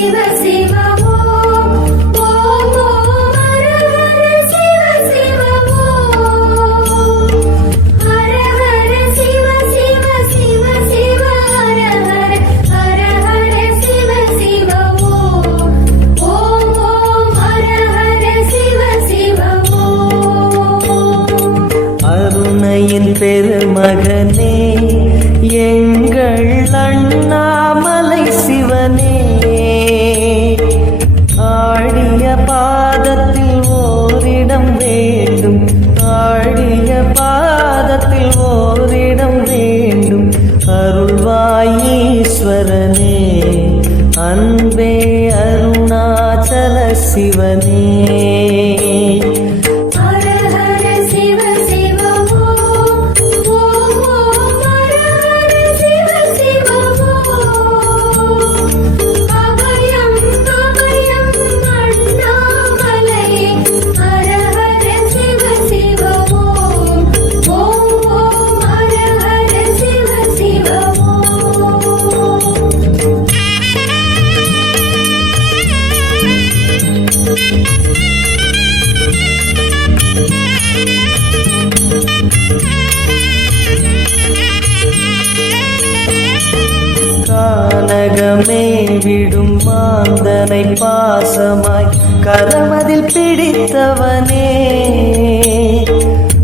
Jesus. கண்ணே விடும் மாந்தனை பாசமாய் கரமதில் பிடித்தவனே.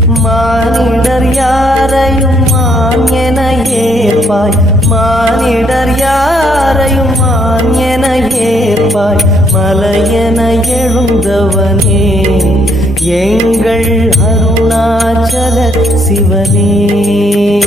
மானிடர் யாரையும் மான் என ஏற்பாய். மானிடர் யாரையும் மான் என ஏற்பாய். மலையென எழுந்தவனே. எங்கள் அருணாச்சல சிவனே.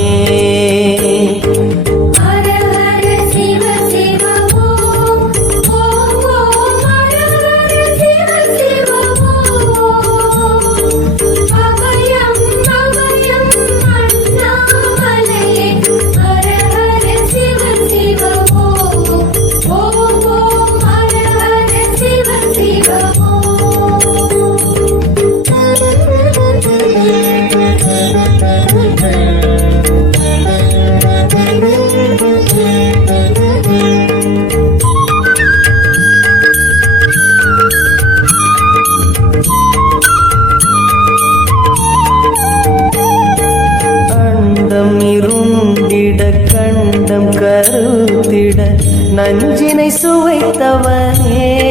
நஞ்சினை சுவைத்தவனே.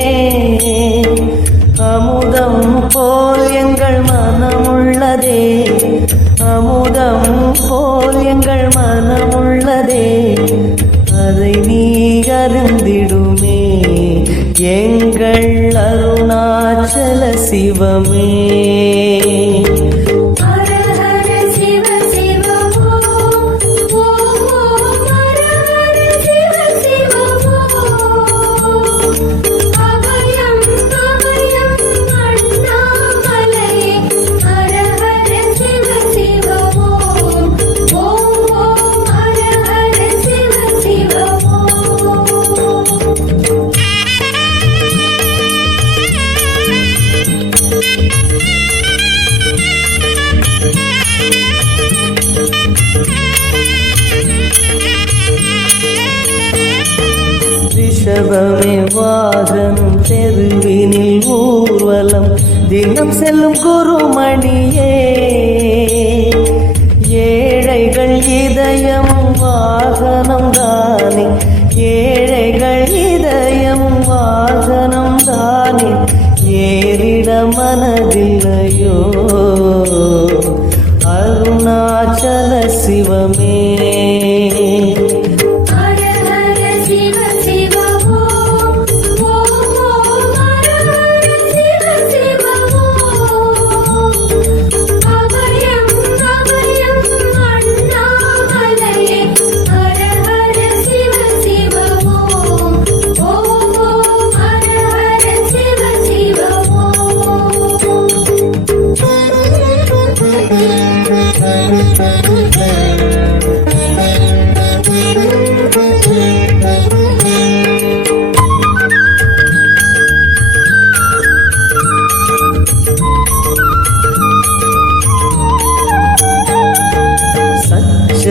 வேதம் செல்லும் குருமணியே.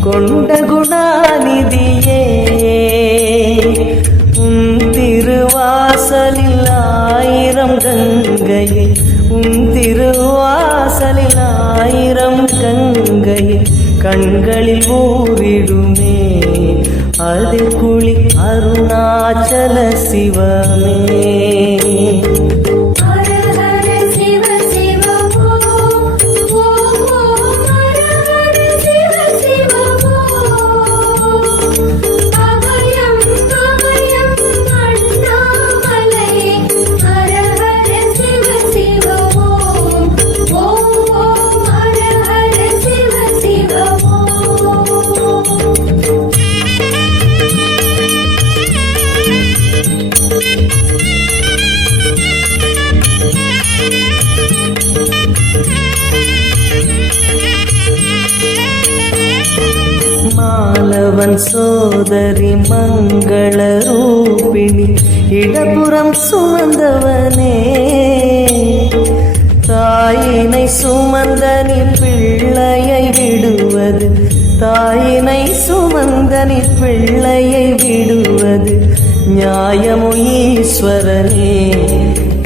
கொண்ட குணாநிதியே உம் திருவாசலில் ஆயிரம் கங்கையே உம் திருவாசலில் ஆயிரம் கங்கையே கண்களில் ஊரிடுமே அதில் குளி அருணாச்சல சிவமே. சுமந்தவனே. தாயினை சுமந்தனில் பிள்ளையை விடுவது தாயினை சுமந்தனில் பிள்ளையை விடுவது நியாயமு ஈஸ்வரனே.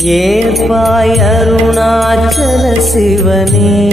ஏற்பாய் அருணாச்சல சிவனே.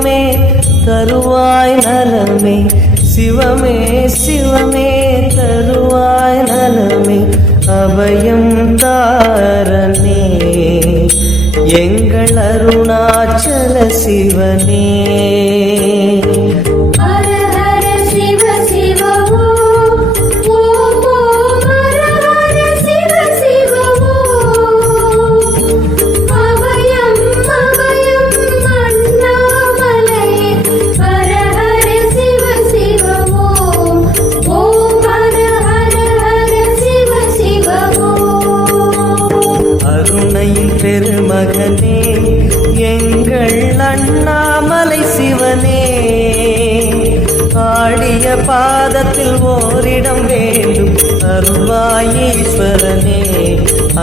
சிவமே தருவாய் நலமே. சிவமே சிவமே தருவாய் நலமே. அபயம் தாரனே எங்கள் அருணாச்சல சிவனே.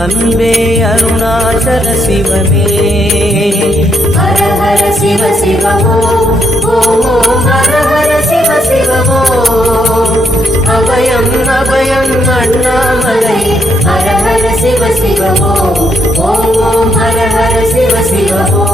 அன்பே அருணாச்சல சிவனே. ஹர ஹர சிவ சிவமோ ஓம் ஹர ஹர சிவ சிவமோ. அபயம் அபயம் அண்ணாமலை. ஹர ஹர சிவ சிவமோ ஓம் ஓம் ஹர ஹர சிவ சிவமோ.